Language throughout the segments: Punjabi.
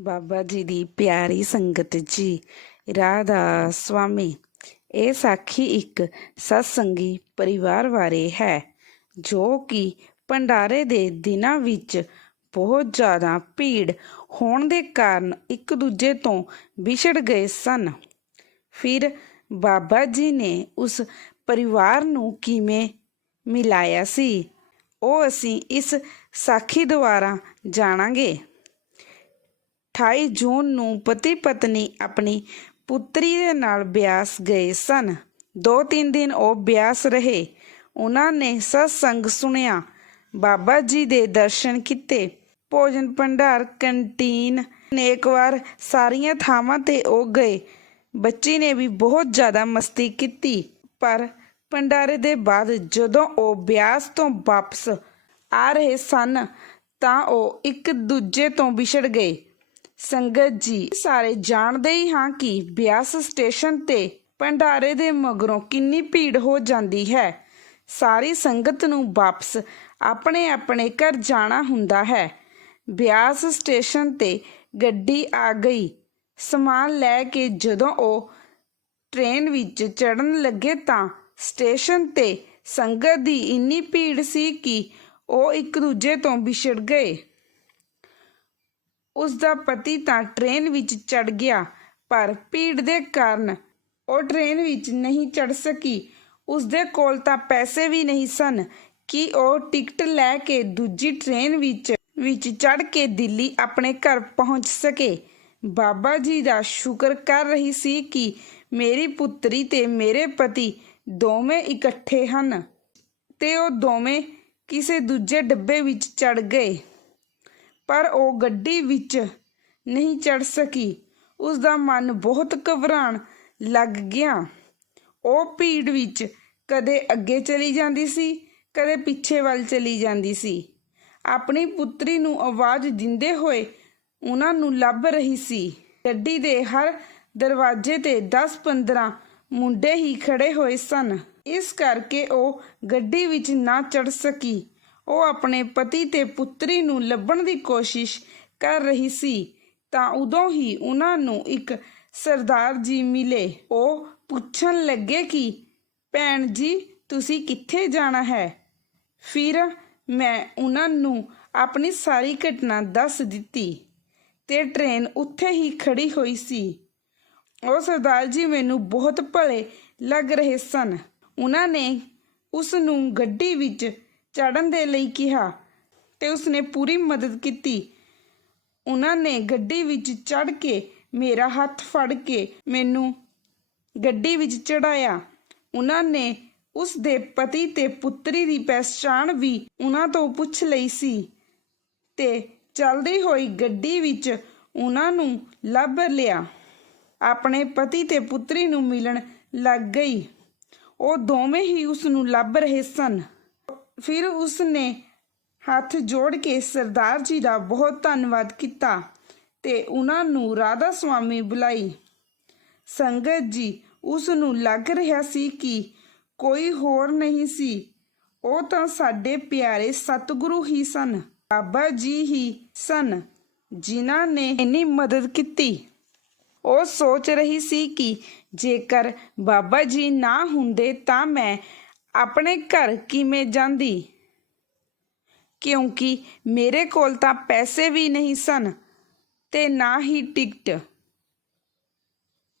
ਬਾਬਾ ਜੀ ਦੀ ਪਿਆਰੀ ਸੰਗਤ ਜੀ, ਰਾਧਾ ਸਵਾਮੀ, ਇਹ ਸਾਖੀ ਇੱਕ ਸਤਸੰਗੀ ਪਰਿਵਾਰ ਬਾਰੇ ਹੈ, ਜੋ ਕਿ ਭੰਡਾਰੇ ਦੇ ਦਿਨਾਂ ਵਿੱਚ ਬਹੁਤ ਜ਼ਿਆਦਾ ਭੀੜ ਹੋਣ ਦੇ ਕਾਰਨ ਇੱਕ ਦੂਜੇ ਤੋਂ ਵਿਛੜ ਗਏ ਸਨ। ਫਿਰ ਬਾਬਾ ਜੀ ਨੇ ਉਸ ਪਰਿਵਾਰ ਨੂੰ ਕਿਵੇਂ ਮਿਲਾਇਆ ਸੀ? ਉਹ ਅਸੀਂ ਇਸ ਸਾਖੀ ਦੁਆਰਾ ਜਾਣਾਂਗੇ। 28 ਜੂਨ ਨੂੰ ਪਤੀ ਪਤਨੀ ਆਪਣੀ ਪੁੱਤਰੀ ਦੇ ਨਾਲ ਬਿਆਸ ਗਏ ਸਨ। ਦੋ ਤਿੰਨ ਦਿਨ ਉਹ ਬਿਆਸ ਰਹੇ। ਉਹਨਾਂ ਨੇ ਸਤਸੰਗ ਸੁਣਿਆ। ਬਾਬਾ ਜੀ ਦੇ ਦਰਸ਼ਨ ਕੀਤੇ। ਭੋਜਨ ਭੰਡਾਰ, ਕੰਟੀਨ ਅਨੇਕ ਵਾਰ ਸਾਰੀਆਂ ਥਾਵਾਂ ਤੇ ਉਹ ਗਏ। ਬੱਚੀ ਨੇ ਵੀ ਬਹੁਤ ਜ਼ਿਆਦਾ ਮਸਤੀ ਕੀਤੀ। ਪਰ ਭੰਡਾਰੇ ਦੇ ਬਾਅਦ ਜਦੋਂ ਉਹ ਬਿਆਸ ਤੋਂ ਵਾਪਸ ਆ ਰਹੇ ਸਨ, ਤਾਂ ਉਹ ਇੱਕ ਦੂਜੇ ਤੋਂ ਵਿਛੜ ਗਏ। ਸੰਗਤ ਜੀ, ਸਾਰੇ ਜਾਣਦੇ ਹੀ ਹਾਂ ਕਿ ਬਿਆਸ ਸਟੇਸ਼ਨ ਤੇ ਭੰਡਾਰੇ ਦੇ ਮਗਰੋਂ ਕਿੰਨੀ ਭੀੜ ਹੋ ਜਾਂਦੀ ਹੈ। ਸਾਰੀ ਸੰਗਤ ਨੂੰ ਵਾਪਸ ਆਪਣੇ ਆਪਣੇ ਘਰ ਜਾਣਾ ਹੁੰਦਾ ਹੈ। ਬਿਆਸ ਸਟੇਸ਼ਨ ਤੇ ਗੱਡੀ ਆ ਗਈ। ਸਮਾਨ ਲੈ ਕੇ ਜਦੋਂ ਉਹ ਟ੍ਰੇਨ ਵਿੱਚ ਚੜਨ ਲੱਗੇ ਤਾਂ ਸਟੇਸ਼ਨ ਤੇ ਸੰਗਤ ਦੀ ਇੰਨੀ ਭੀੜ ਸੀ ਕਿ ਉਹ ਇੱਕ ਦੂਜੇ ਤੋਂ ਵਿਛੜ ਗਏ। ਉਸ ਦਾ ਪਤੀ ਤਾਂ ਟ੍ਰੇਨ ਵਿੱਚ ਚੜ ਗਿਆ, ਪਰ ਭੀੜ ਦੇ ਕਾਰਨ ਉਹ ਟ੍ਰੇਨ ਵਿੱਚ ਨਹੀਂ ਚੜ ਸਕੀ। ਉਸ ਦੇ ਕੋਲ ਤਾਂ ਪੈਸੇ ਵੀ ਨਹੀਂ ਸਨ ਕਿ ਉਹ ਟਿਕਟ ਲੈ ਕੇ ਦੂਜੀ ਟ੍ਰੇਨ ਵਿੱਚ ਵਿੱਚ ਚੜ ਕੇ ਦਿੱਲੀ ਆਪਣੇ ਘਰ ਪਹੁੰਚ ਸਕੇ। ਬਾਬਾ ਜੀ ਦਾ ਸ਼ੁਕਰ ਕਰ ਰਹੀ ਸੀ ਕਿ ਮੇਰੀ ਪੁੱਤਰੀ ਤੇ ਮੇਰੇ ਪਤੀ ਦੋਵੇਂ ਇਕੱਠੇ ਹਨ ਤੇ ਉਹ ਦੋਵੇਂ ਕਿਸੇ ਦੂਜੇ ਡੱਬੇ ਵਿੱਚ ਚੜ ਗਏ। ਪਰ ਉਹ ਗੱਡੀ ਵਿੱਚ ਨਹੀਂ ਚੜ ਸਕੀ। ਉਸ ਦਾ ਮਨ ਬਹੁਤ ਘਬਰਾਉਣ ਲੱਗ ਗਿਆ। ਉਹ ਭੀੜ ਵਿੱਚ ਕਦੇ ਅੱਗੇ ਚਲੀ ਜਾਂਦੀ ਸੀ, ਕਦੇ ਪਿੱਛੇ ਵੱਲ ਚਲੀ ਜਾਂਦੀ ਸੀ। ਆਪਣੀ ਪੁੱਤਰੀ ਨੂੰ ਆਵਾਜ਼ ਦਿੰਦੇ ਹੋਏ ਉਹਨਾਂ ਨੂੰ ਲੱਭ ਰਹੀ ਸੀ। ਗੱਡੀ ਦੇ ਹਰ ਦਰਵਾਜ਼ੇ ਤੇ 10-15 ਮੁੰਡੇ ਹੀ ਖੜੇ ਹੋਏ ਸਨ। ਇਸ ਕਰਕੇ ਉਹ ਗੱਡੀ ਵਿੱਚ ਨਾ ਚੜ ਸਕੀ। ਉਹ ਆਪਣੇ ਪਤੀ ਤੇ ਪੁੱਤਰੀ ਨੂੰ ਲੱਭਣ ਦੀ ਕੋਸ਼ਿਸ਼ ਕਰ ਰਹੀ ਸੀ, ਤਾਂ ਉਦੋਂ ਹੀ ਉਹਨਾਂ ਨੂੰ ਇੱਕ ਸਰਦਾਰ ਜੀ ਮਿਲੇ। ਉਹ ਪੁੱਛਣ ਲੱਗੇ ਕਿ, ਭੈਣ ਜੀ, ਤੁਸੀਂ ਕਿੱਥੇ ਜਾਣਾ ਹੈ? ਫਿਰ ਮੈਂ ਉਹਨਾਂ ਨੂੰ ਆਪਣੀ ਸਾਰੀ ਘਟਨਾ ਦੱਸ ਦਿੱਤੀ ਤੇ ਟ੍ਰੇਨ ਉੱਥੇ ਹੀ ਖੜੀ ਹੋਈ ਸੀ। ਉਹ ਸਰਦਾਰ ਜੀ ਮੈਨੂੰ ਬਹੁਤ ਭਲੇ ਲੱਗ ਰਹੇ ਸਨ। ਉਹਨਾਂ ਨੇ ਉਸ ਨੂੰ ਗੱਡੀ ਵਿੱਚ ਚੜਨ ਦੇ ਲਈ ਕਿਹਾ ਤੇ ਉਸਨੇ ਪੂਰੀ ਮਦਦ ਕੀਤੀ। ਉਹਨਾਂ ਨੇ ਗੱਡੀ ਵਿੱਚ ਚੜ ਕੇ ਮੇਰਾ ਹੱਥ ਫੜ ਕੇ ਮੈਨੂੰ ਗੱਡੀ ਵਿੱਚ ਚੜਾਇਆ ਉਹਨਾਂ ਨੇ ਉਸ ਦੇ ਪਤੀ ਤੇ ਪੁੱਤਰੀ ਦੀ ਪਛਾਣ ਵੀ ਉਹਨਾਂ ਤੋਂ ਪੁੱਛ ਲਈ ਸੀ ਤੇ ਚਲਦੀ ਹੋਈ ਗੱਡੀ ਵਿੱਚ ਉਹਨਾਂ ਨੂੰ ਲੱਭ ਲਿਆ। ਆਪਣੇ ਪਤੀ ਤੇ ਪੁੱਤਰੀ ਨੂੰ ਮਿਲਣ ਲੱਗ ਗਈ। ਉਹ ਦੋਵੇਂ ਹੀ ਉਸ ਨੂੰ ਲੱਭ ਰਹੇ ਸਨ। ਫਿਰ ਉਸ ਨੇ ਹੱਥ ਜੋੜ ਕੇ ਸਰਦਾਰ ਜੀ ਦਾ ਬਹੁਤ ਧੰਨਵਾਦ ਕੀਤਾ ਤੇ ਉਹਨਾਂ ਨੂੰ ਰਾਧਾ ਸੁਆਮੀ ਬੁਲਾਈ। ਸੰਗਤ ਜੀ ਉਸ ਨੂੰ ਲੱਗ ਰਿਹਾ ਸੀ ਕਿ ਕੋਈ ਹੋਰ ਨਹੀਂ ਸੀ। ਉਹ ਤਾਂ ਸਾਡੇ ਪਿਆਰੇ ਸਤਿਗੁਰੂ ਹੀ ਸਨ, ਬਾਬਾ ਜੀ ਹੀ ਸਨ, ਜਿਨ੍ਹਾਂ ਨੇ ਇੰਨੀ ਮਦਦ ਕੀਤੀ। ਉਹ ਸੋਚ ਰਹੀ ਸੀ ਕਿ ਜੇਕਰ ਬਾਬਾ ਜੀ ਨਾ ਹੁੰਦੇ ਤਾਂ ਮੈਂ ਆਪਣੇ ਘਰ ਕਿਵੇਂ ਜਾਂਦੀ? ਕਿਉਂਕਿ ਮੇਰੇ ਕੋਲ ਤਾਂ ਪੈਸੇ ਵੀ ਨਹੀਂ ਸਨ ਤੇ ਨਾ ਹੀ ਟਿਕਟ।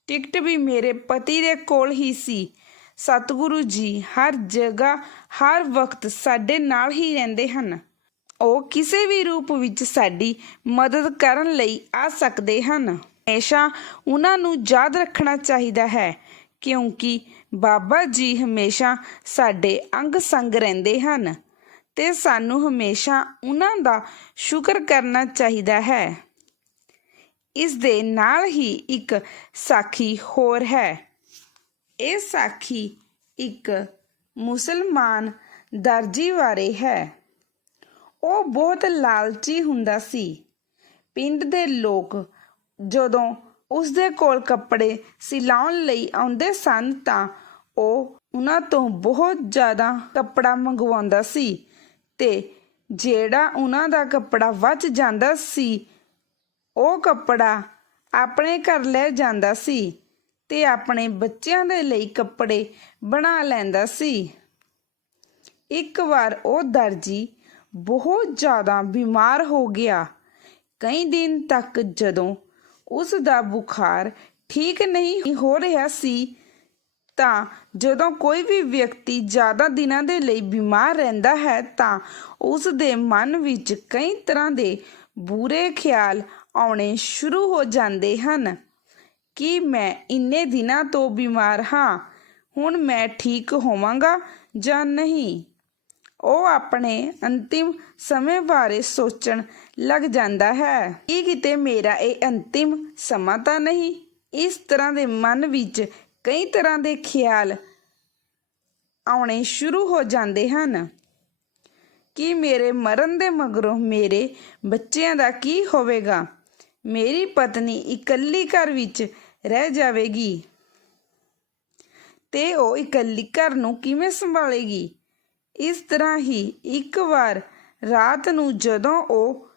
ਟਿਕਟ ਵੀ ਮੇਰੇ ਪਤੀ ਦੇ ਕੋਲ ਹੀ ਸੀ। ਸਤਿਗੁਰੂ ਜੀ ਹਰ ਜਗ੍ਹਾ, ਹਰ ਵਕਤ ਸਾਡੇ ਨਾਲ ਹੀ ਰਹਿੰਦੇ ਹਨ। ਉਹ ਕਿਸੇ ਵੀ ਰੂਪ ਵਿੱਚ ਸਾਡੀ ਮਦਦ ਕਰਨ ਲਈ ਆ ਸਕਦੇ ਹਨ। ਹਮੇਸ਼ਾ ਉਹਨਾਂ ਨੂੰ ਯਾਦ ਰੱਖਣਾ ਚਾਹੀਦਾ ਹੈ ਕਿਉਂਕਿ ਬਾਬਾ ਜੀ ਹਮੇਸ਼ਾ ਸਾਡੇ ਅੰਗ ਸੰਗ ਰਹਿੰਦੇ ਹਨ ਤੇ ਸਾਨੂੰ ਹਮੇਸ਼ਾ ਉਹਨਾਂ ਦਾ ਸ਼ੁਕਰ ਕਰਨਾ ਚਾਹੀਦਾ ਹੈ। ਇਸ ਦੇ ਨਾਲ ਹੀ ਇੱਕ ਸਾਖੀ ਹੋਰ ਹੈ। ਇਹ ਸਾਖੀ ਇੱਕ ਮੁਸਲਮਾਨ ਦਰਜੀ ਬਾਰੇ ਹੈ। ਉਹ ਬਹੁਤ ਲਾਲਚੀ ਹੁੰਦਾ ਸੀ। ਪਿੰਡ ਦੇ ਲੋਕ ਜਦੋਂ ਉਸ ਦੇ ਕੋਲ ਕੱਪੜੇ ਸਿਲਾਉਣ ਲਈ ਆਉਂਦੇ ਸਨ ਤਾਂ ਉਹ ਉਹਨਾਂ ਤੋਂ ਬਹੁਤ ਜ਼ਿਆਦਾ ਕੱਪੜਾ ਮੰਗਵਾਉਂਦਾ ਸੀ ਤੇ ਜਿਹੜਾ ਉਹਨਾਂ ਦਾ ਕੱਪੜਾ ਵੱਜ ਜਾਂਦਾ ਸੀ, ਉਹ ਕੱਪੜਾ ਆਪਣੇ ਘਰ ਲੈ ਜਾਂਦਾ ਸੀ ਤੇ ਆਪਣੇ ਬੱਚਿਆਂ ਦੇ ਲਈ ਕੱਪੜੇ ਬਣਾ ਲੈਂਦਾ ਸੀ। ਇੱਕ ਵਾਰ ਉਹ ਦਰਜੀ ਬਹੁਤ ਜ਼ਿਆਦਾ ਬਿਮਾਰ ਹੋ ਗਿਆ। ਕਈ ਦਿਨ ਤੱਕ ਜਦੋਂ ਉਸ ਦਾ ਬੁਖਾਰ ਠੀਕ ਨਹੀਂ ਹੋ ਰਿਹਾ ਸੀ, ਤਾਂ ਜਦੋਂ ਕੋਈ ਵੀ ਵਿਅਕਤੀ ਜ਼ਿਆਦਾ ਦਿਨਾਂ ਦੇ ਲਈ ਬਿਮਾਰ ਰਹਿੰਦਾ ਹੈ, ਤਾਂ ਉਸ ਦੇ ਮਨ ਵਿੱਚ ਕਈ ਤਰ੍ਹਾਂ ਦੇ ਬੁਰੇ ਖਿਆਲ ਆਉਣੇ ਸ਼ੁਰੂ ਹੋ ਜਾਂਦੇ ਹਨ। ਕਿ ਮੈਂ ਇੰਨੇ ਦਿਨਾਂ ਤੋਂ ਬਿਮਾਰ ਹਾਂ? ਹੁਣ ਮੈਂ ਠੀਕ ਹੋਵਾਂਗਾ ਜਾਂ ਨਹੀਂ? ਉਹ ਆਪਣੇ ਅੰਤਿਮ ਸਮੇਂ ਬਾਰੇ ਸੋਚਣ ਲੱਗ ਜਾਂਦਾ ਹੈ। ਕੀ ਕਿਤੇ ਮੇਰਾ ਇਹ ਅੰਤਿਮ ਸਮਾਂ ਤਾਂ ਨਹੀਂ? ਇਸ ਤਰ੍ਹਾਂ ਦੇ ਮਨ ਵਿੱਚ ਕਈ ਤਰ੍ਹਾਂ ਦੇ ਖਿਆਲ ਆਉਣੇ ਸ਼ੁਰੂ ਹੋ ਜਾਂਦੇ ਹਨ। ਕਿ ਮੇਰੇ ਮਰਨ ਦੇ ਮਗਰੋਂ ਮੇਰੇ ਬੱਚਿਆਂ ਦਾ ਕੀ ਹੋਵੇਗਾ? ਮੇਰੀ ਪਤਨੀ ਇਕੱਲੀ ਘਰ ਵਿੱਚ ਰਹਿ ਜਾਵੇਗੀ। ਤੇ ਉਹ ਇਕੱਲੀ ਘਰ ਨੂੰ ਕਿਵੇਂ ਸੰਭਾਲੇਗੀ? ਇਸ ਤਰ੍ਹਾਂ ਹੀ ਇੱਕ ਵਾਰ ਰਾਤ ਨੂੰ ਜਦੋਂ ਉਹ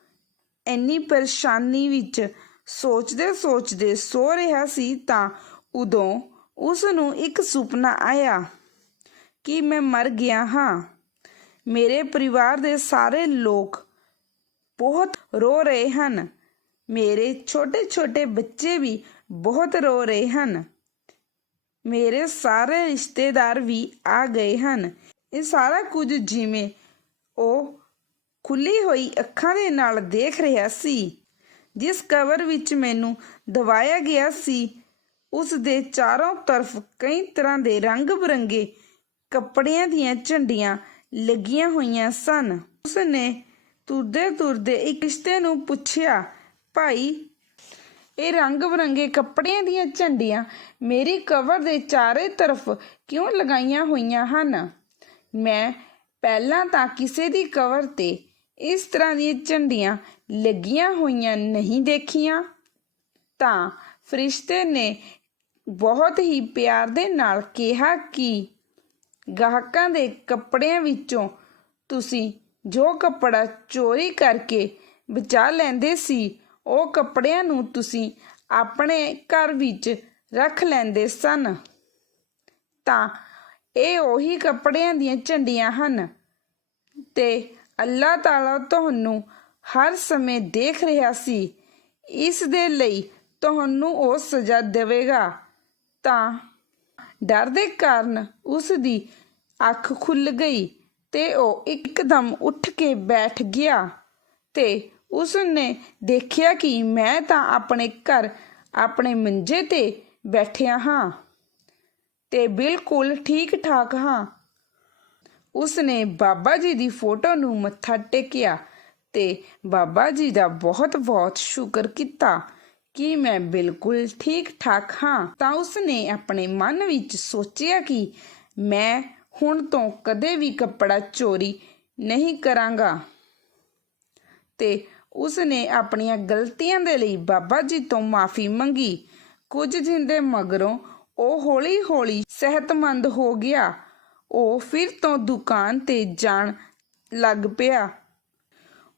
ਇੰਨੀ ਪਰੇਸ਼ਾਨੀ ਵਿੱਚ ਸੋਚਦੇ ਸੋਚਦੇ ਸੋ ਰਿਹਾ ਸੀ ਤਾਂ ਉਦੋਂ ਉਸ ਨੂੰ ਇੱਕ ਸੁਪਨਾ ਆਇਆ ਕਿ ਮੈਂ ਮਰ ਗਿਆ ਹਾਂ। ਮੇਰੇ ਪਰਿਵਾਰ ਦੇ ਸਾਰੇ ਲੋਕ ਬਹੁਤ ਰੋ ਰਹੇ ਹਨ। ਮੇਰੇ ਛੋਟੇ-ਛੋਟੇ ਬੱਚੇ ਵੀ ਬਹੁਤ ਰੋ ਰਹੇ ਹਨ। ਮੇਰੇ ਸਾਰੇ ਰਿਸ਼ਤੇਦਾਰ ਵੀ ਆ ਗਏ ਹਨ। ਇਹ ਸਾਰਾ ਕੁਝ ਜਿਵੇਂ ਉਹ ਖੁੱਲੀ ਹੋਈ ਅੱਖਾਂ ਦੇ ਨਾਲ ਦੇਖ ਰਿਹਾ ਸੀ। ਜਿਸ ਕਵਰ ਵਿੱਚ ਮੈਨੂੰ ਦਵਾਇਆ ਗਿਆ ਸੀ, ਉਸ ਦੇ ਚਾਰੋਂ ਤਰਫ ਕਈ ਤਰ੍ਹਾਂ ਦੇ ਰੰਗ ਬਰੰਗੇ ਕੱਪੜਿਆਂ ਦੀਆਂ ਝੰਡੀਆਂ ਲੱਗੀਆਂ ਹੋਈਆਂ ਸਨ। ਉਸ ਨੇ ਤੁਰਦੇ ਤੁਰਦੇ ਇੱਕ ਰਿਸ਼ਤੇ ਨੂੰ ਪੁੱਛਿਆ, ਭਾਈ, ਇਹ ਰੰਗ ਬਰੰਗੇ ਕੱਪੜਿਆਂ ਦੀਆਂ ਝੰਡੀਆਂ ਮੇਰੀ ਕਵਰ ਦੇ ਚਾਰੇ ਤਰਫ ਕਿਉਂ ਲਗਾਈਆਂ ਹੋਈਆਂ ਹਨ? ਮੈਂ ਪਹਿਲਾਂ ਤਾਂ ਕਿਸੇ ਦੀ ਕਵਰ ਤੇ ਇਸ ਤਰ੍ਹਾਂ ਦੀਆਂ ਝੰਡੀਆਂ ਲੱਗੀਆਂ ਹੋਈਆਂ ਨਹੀਂ ਦੇਖੀਆਂ, ਤਾਂ ਫਰਿਸ਼ਤੇ ਨੇ ਬਹੁਤ ਹੀ ਪਿਆਰ ਦੇ ਨਾਲ ਕਿਹਾ ਕਿ ਗਾਹਕਾਂ ਦੇ ਕੱਪੜਿਆਂ ਵਿੱਚੋਂ ਤੁਸੀਂ ਜੋ ਕੱਪੜਾ ਚੋਰੀ ਕਰਕੇ ਬਚਾ ਲੈਂਦੇ ਸੀ, ਉਹ ਕੱਪੜਿਆਂ ਨੂੰ ਤੁਸੀਂ ਆਪਣੇ ਘਰ ਵਿੱਚ ਰੱਖ ਲੈਂਦੇ ਸਨ। ਤਾਂ ਇਹ ਉਹੀ ਕੱਪੜਿਆਂ ਦੀਆਂ ਝੰਡੀਆਂ ਹਨ ਤੇ ਅੱਲਾਹ ਤਾਲਾ ਤੁਹਾਨੂੰ ਹਰ ਸਮੇਂ ਦੇਖ ਰਿਹਾ ਸੀ। ਇਸ ਦੇ ਲਈ ਤੁਹਾਨੂੰ ਉਹ ਸਜ਼ਾ ਦੇਵੇਗਾ। ਤਾਂ ਡਰ ਦੇ ਕਾਰਨ ਉਸ ਦੀ ਅੱਖ ਖੁੱਲ ਗਈ ਤੇ ਉਹ ਇੱਕਦਮ ਉੱਠ ਕੇ ਬੈਠ ਗਿਆ ਤੇ ਉਸ ਨੇ ਦੇਖਿਆ ਕਿ ਮੈਂ ਤਾਂ ਆਪਣੇ ਘਰ, ਆਪਣੇ ਮੰਜੇ ਤੇ ਬੈਠਿਆ ਹਾਂ ਤੇ ਬਿਲਕੁਲ ਠੀਕ ਠਾਕ ਹਾਂ। ਉਸ ਨੇ ਬਾਬਾ ਜੀ ਦੀ ਫੋਟੋ ਨੂੰ ਮੱਥਾ ਟੇਕਿਆ ਤੇ ਬਾਬਾ ਜੀ ਦਾ ਬਹੁਤ ਬਹੁਤ ਸ਼ੁਕਰ ਕੀਤਾ ਕਿ ਮੈਂ ਬਿਲਕੁਲ ਠੀਕ ਠਾਕ ਹਾਂ। ਤਾਂ ਉਸ ਨੇ ਆਪਣੇ ਮਨ ਵਿੱਚ ਸੋਚਿਆ ਕਿ ਮੈਂ ਹੁਣ ਤੋਂ ਕਦੇ ਵੀ ਕੱਪੜਾ ਚੋਰੀ ਨਹੀਂ ਕਰਾਂਗਾ। ਤੇ ਉਸ ਨੇ ਆਪਣੀਆਂ ਗਲਤੀਆਂ ਦੇ ਲਈ ਬਾਬਾ ਜੀ ਤੋਂ ਮਾਫੀ ਮੰਗੀ। ਕੁਝ ਦਿਨ ਦੇ ਮਗਰੋਂ ਉਹ ਹੌਲੀ-ਹੌਲੀ ਸਿਹਤਮੰਦ ਹੋ ਗਿਆ। ਉਹ ਫਿਰ ਤੋਂ ਦੁਕਾਨ ਤੇ ਜਾਣ ਲੱਗ ਪਿਆ।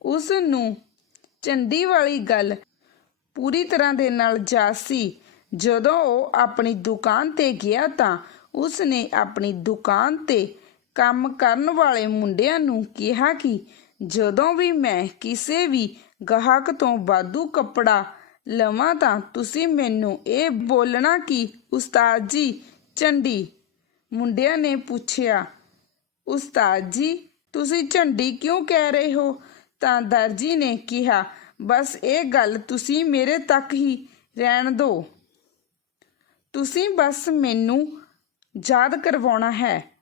ਉਸ ਨੂੰ ਚੰਡੀ ਵਾਲੀ ਗੱਲ ਪੂਰੀ ਤਰ੍ਹਾਂ ਦੇ ਨਾਲ ਜਾ ਜਦੋਂ ਉਹ ਆਪਣੀ ਦੁਕਾਨ ਤੇ ਗਿਆ ਤਾਂ ਉਸ ਨੇ ਆਪਣੀ ਦੁਕਾਨ ਤੇ ਕੰਮ ਕਰਨ ਵਾਲੇ ਮੁੰਡਿਆਂ ਨੂੰ ਕਿਹਾ ਕਿ ਜਦੋਂ ਵੀ ਮੈਂ ਕਿਸੇ ਵੀ ਗਾਹਕ ਤੋਂ ਬਾਦੂ ਕੱਪੜਾ ਲਵਾਂ ਤਾਂ ਤੁਸੀਂ ਮੈਨੂੰ ਇਹ ਬੋਲਣਾ ਕਿ ਉਸਤਾਦ ਜੀ, ਚੰਡੀ ਮੁੰਡਿਆਂ ਨੇ ਪੁੱਛਿਆ, ਉਸਤਾਦ ਜੀ, ਤੁਸੀਂ ਝੰਡੀ ਕਿਉਂ ਕਹਿ ਰਹੇ ਹੋ? ਤਾਂ ਦਰਜੀ ਨੇ ਕਿਹਾ, ਬਸ ਇਹ ਗੱਲ ਤੁਸੀਂ ਮੇਰੇ ਤੱਕ ਹੀ ਰਹਿਣ ਦਿਓ ਤੁਸੀਂ ਬਸ ਮੈਨੂੰ ਯਾਦ ਕਰਵਾਉਣਾ ਹੈ।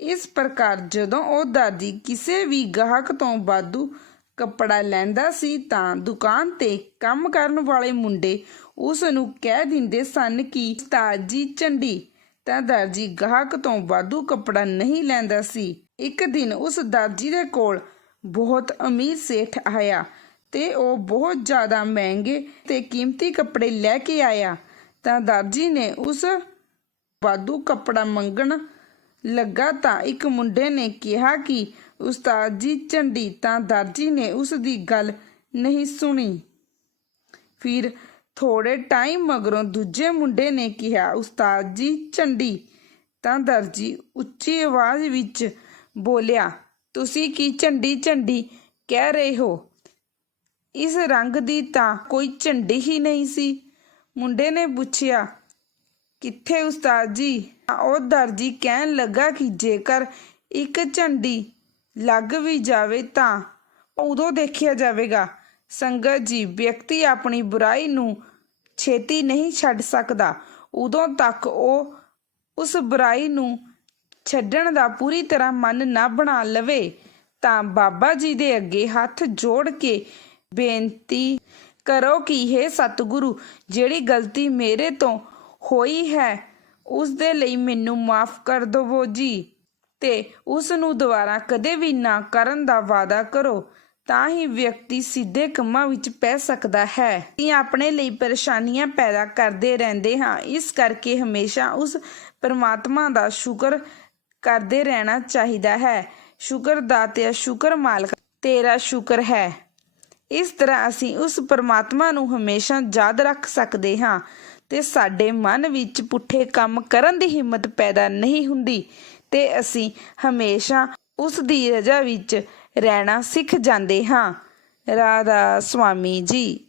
ਇਸ ਪ੍ਰਕਾਰ ਜਦੋਂ ਉਹ ਦਾਦੀ ਕਿਸੇ ਵੀ ਗਾਹਕ ਤੋਂ ਬਾਦੂ ਕੱਪੜਾ ਲੈਂਦਾ ਸੀ ਤਾਂ ਦੁਕਾਨ ਤੇ ਕੰਮ ਕਰਨ ਵਾਲੇ ਮੁੰਡੇ ਉਸ ਨੂੰ ਕਹਿ ਦਿੰਦੇ ਸਨ ਕਿ, ਉਸਤਾਦ ਜੀ ਚੰਡੀ ਤਾਂ ਦਰਜੀ ਗਾਹਕ ਤੋਂ ਵਾਧੂ ਕੱਪੜਾ ਨਹੀਂ ਲੈਂਦਾ ਸੀ। ਇੱਕ ਦਿਨ ਉਸ ਦਰਜੀ ਦੇ ਕੋਲ ਬਹੁਤ ਅਮੀਰ ਸੇਠ ਆਇਆ ਤੇ ਉਹ ਬਹੁਤ ਜ਼ਿਆਦਾ ਮਹਿੰਗੇ ਤੇ ਕੀਮਤੀ ਕੱਪੜੇ ਲੈ ਕੇ ਆਇਆ। ਤਾਂ ਦਰਜੀ ਨੇ ਉਸ ਵਾਧੂ ਕੱਪੜਾ ਮੰਗਣ ਲੱਗਾ ਤਾਂ ਇੱਕ ਮੁੰਡੇ ਨੇ ਕਿਹਾ ਕਿ, ਉਸਤਾਦ ਜੀ ਝੰਡੀ। ਤਾਂ ਦਰਜੀ ਨੇ ਉਸ ਦੀ ਗੱਲ ਨਹੀਂ ਸੁਣੀ। ਫਿਰ ਥੋੜੇ ਟਾਈਮ ਮਗਰੋਂ ਦੂਜੇ ਮੁੰਡੇ ਨੇ ਕਿਹਾ, ਉਸਤਾਦ ਜੀ, ਝੰਡੀ। ਤਾਂ ਦਰਜੀ ਉੱਚੀ ਆਵਾਜ਼ ਵਿੱਚ ਬੋਲਿਆ, ਤੁਸੀਂ ਕੀ ਝੰਡੀ ਝੰਡੀ ਕਹਿ ਰਹੇ ਹੋ? ਇਸ ਰੰਗ ਦੀ ਤਾਂ ਕੋਈ ਝੰਡੀ ਹੀ ਨਹੀਂ ਸੀ। ਮੁੰਡੇ ਨੇ ਪੁੱਛਿਆ, ਕਿੱਥੇ ਉਸਤਾਦ ਜੀ? ਉਹ ਦਰਜੀ ਕਹਿਣ ਲੱਗਾ ਕਿ ਜੇਕਰ ਇੱਕ ਝੰਡੀ ਲੱਗ ਵੀ ਜਾਵੇ ਤਾਂ ਉਦੋਂ ਦੇਖਿਆ ਜਾਵੇਗਾ। ਸੰਗਤ ਜੀ, ਵਿਅਕਤੀ ਆਪਣੀ ਬੁਰਾਈ ਨੂੰ ਛੇਤੀ ਨਹੀਂ ਛੱਡ ਸਕਦਾ। ਉਦੋਂ ਤੱਕ ਉਹ ਉਸ ਬੁਰਾਈ ਨੂੰ ਛੱਡਣ ਦਾ ਪੂਰੀ ਤਰ੍ਹਾਂ ਮਨ ਨਾ ਬਣਾ ਲਵੇ, ਤਾਂ ਬਾਬਾ ਜੀ ਦੇ ਅੱਗੇ ਹੱਥ ਜੋੜ ਕੇ ਬੇਨਤੀ ਕਰੋ ਕਿ हे ਸਤਿਗੁਰੂ, ਜਿਹੜੀ ਗਲਤੀ ਮੇਰੇ ਤੋਂ ਹੋਈ ਹੈ, ਉਸ ਦੇ ਲਈ ਮੈਨੂੰ ਮਾਫ ਕਰ ਦਵੋ ਜੀ ਤੇ ਉਸ ਨੂੰ ਦੁਬਾਰਾ ਕਦੇ ਵੀ ਨਾ ਕਰਨ ਦਾ ਵਾਅਦਾ ਕਰੋ। ਤਾਂ ਹੀ ਵਿਅਕਤੀ ਸਿੱਧੇ ਕੰਮਾਂ ਵਿੱਚ ਪੈ ਸਕਦਾ ਹੈ। ਅਸੀਂ ਆਪਣੇ ਲਈ ਪਰੇਸ਼ਾਨੀਆਂ ਪੈਦਾ ਕਰਦੇ ਰਹਿੰਦੇ ਹਾਂ। ਇਸ ਕਰਕੇ ਹਮੇਸ਼ਾ ਉਸ ਪਰਮਾਤਮਾ ਦਾ ਸ਼ੁਕਰ ਕਰਦੇ ਰਹਿਣਾ ਚਾਹੀਦਾ ਹੈ। ਸ਼ੁਕਰ ਦਾਤਿਆ ਸ਼ੁਕਰ ਮਾਲਕ, ਤੇਰਾ ਸ਼ੁਕਰ ਹੈ। ਇਸ ਤਰ੍ਹਾਂ ਅਸੀਂ ਉਸ ਪਰਮਾਤਮਾ ਨੂੰ ਹਮੇਸ਼ਾ ਯਾਦ ਰੱਖ ਸਕਦੇ ਹਾਂ ਤੇ ਸਾਡੇ ਮਨ ਵਿੱਚ ਪੁੱਠੇ ਕੰਮ ਕਰਨ ਦੀ ਹਿੰਮਤ ਪੈਦਾ ਨਹੀਂ ਹੁੰਦੀ ਤੇ ਅਸੀਂ ਹਮੇਸ਼ਾ ਉਸ ਦੀ ਰਜ਼ਾ ਵਿੱਚ ਰਹਿਣਾ ਸਿੱਖ ਜਾਂਦੇ ਹਾਂ। ਰਾਧਾ ਸੁਆਮੀ ਜੀ।